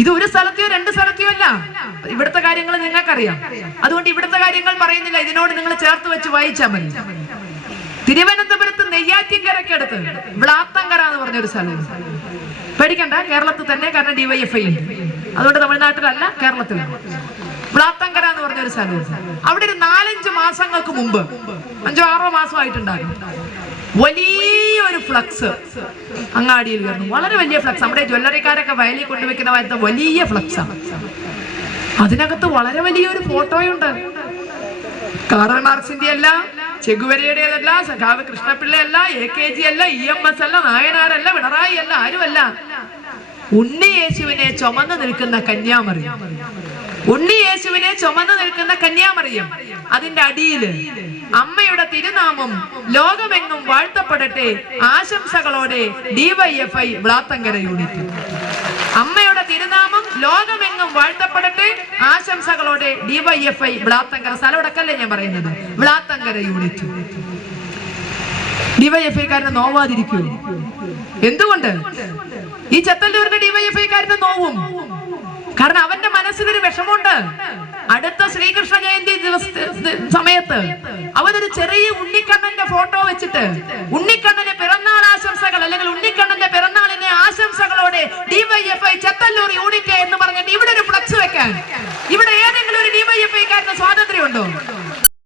ഇത് ഒരു സ്ഥലത്തെയോ രണ്ട് സ്ഥലത്തെയോ അല്ല, ഇവിടുത്തെ കാര്യങ്ങൾ നിങ്ങൾക്കറിയാം. അതുകൊണ്ട് ഇവിടുത്തെ കാര്യങ്ങൾ പറയുന്നില്ല, ഇതിനോട് നിങ്ങൾ ചേർത്ത് വെച്ച് വായിച്ചാൽ മതി. തിരുവനന്തപുരത്ത് നെയ്യാറ്റിൻകരക്കടുത്ത് വ്ളാത്തങ്കര എന്ന് പറഞ്ഞൊരു സ്ഥലം. പേടിക്കണ്ട, കേരളത്തിൽ തന്നെ, കാരണം DYFI ഉണ്ട്. അതുകൊണ്ട് തമിഴ്നാട്ടിലല്ല, കേരളത്തിലാണ്. വ്ളാത്തങ്കര എന്ന് പറഞ്ഞൊരു സ്ഥലം. അവിടെ ഒരു 4-5 മാസങ്ങൾക്ക് മുമ്പ്, 5-6 മാസമായിട്ടുണ്ടാകും, വലിയൊരു ഫ്ലക്സ് അങ്ങാടിയിൽ കയറുന്നു. വളരെ വലിയ ഫ്ലക്സ്, നമ്മുടെ ജ്വല്ലറിക്കാരൊക്കെ വയലിൽ കൊണ്ടുവെക്കുന്ന പോലത്തെ വലിയ ഫ്ലക്സാണ്. അതിനകത്ത് വളരെ വലിയൊരു ഫോട്ടോയുണ്ട്. കാറൽ മാർക്സിന്റെ അല്ല, ചെഗുവരയുടേതല്ല, സഖാവ് കൃഷ്ണപിള്ളയല്ല, AKG അല്ല, EMS അല്ല, നായനാരല്ല, പിണറായി അല്ല, ആരുമല്ല. ഉണ്ണിയേശുവിനെ ചുമന്നു നിൽക്കുന്ന കന്യാമറിയം. ഉണ്ണിയേശുവിനെ ചുമന്നു നിൽക്കുന്ന കന്യാമറിയം. അതിന്റെ അടിയില് അമ്മയുടെ തിരുനാമം ലോകമെങ്ങും വാഴ്ത്തപ്പെടട്ടെ ആശംസകളോടെ DYFI വ്ളാത്തങ്കര യൂണിറ്റ്. അമ്മയുടെ തിരുനാമം ലോകമെങ്ങും വാഴ്ത്തപ്പെടട്ടെ ആശംസകളോടെ DYFI വ്ളാത്തങ്കര. സ്ഥലമടക്കല്ലേ ഞാൻ പറയുന്നത്, വ്ളാത്തങ്കര യൂണിറ്റ്. DYFI-കാരനെ നോവാതിരിക്കൂ. എന്തുകൊണ്ട്? ഈ ചെത്തല്ലൂരിന്റെ DYFI-കാരനെ നോവും. കാരണം അവന്റെ മനസ്സിലൊരു വിഷമുണ്ട്. അടുത്ത ശ്രീകൃഷ്ണ ജയന്തി സമയത്ത് അവനൊരു ചെറിയ ഉണ്ണിക്കണ്ണന്റെ ഫോട്ടോ വെച്ചിട്ട് ഉണ്ണിക്കണ്ണന് പിറന്നാൾ ആശംസകൾ, അല്ലെങ്കിൽ ഉണ്ണിക്കണ്ണന്റെ പിറന്നാളിനെ ആശംസകളോടെ DYFI ചെത്തല്ലൂർ യൂണിറ്റ് എന്ന് പറഞ്ഞിട്ട് ഇവിടെ ഒരു ഫ്ലക്സ് വെക്കാൻ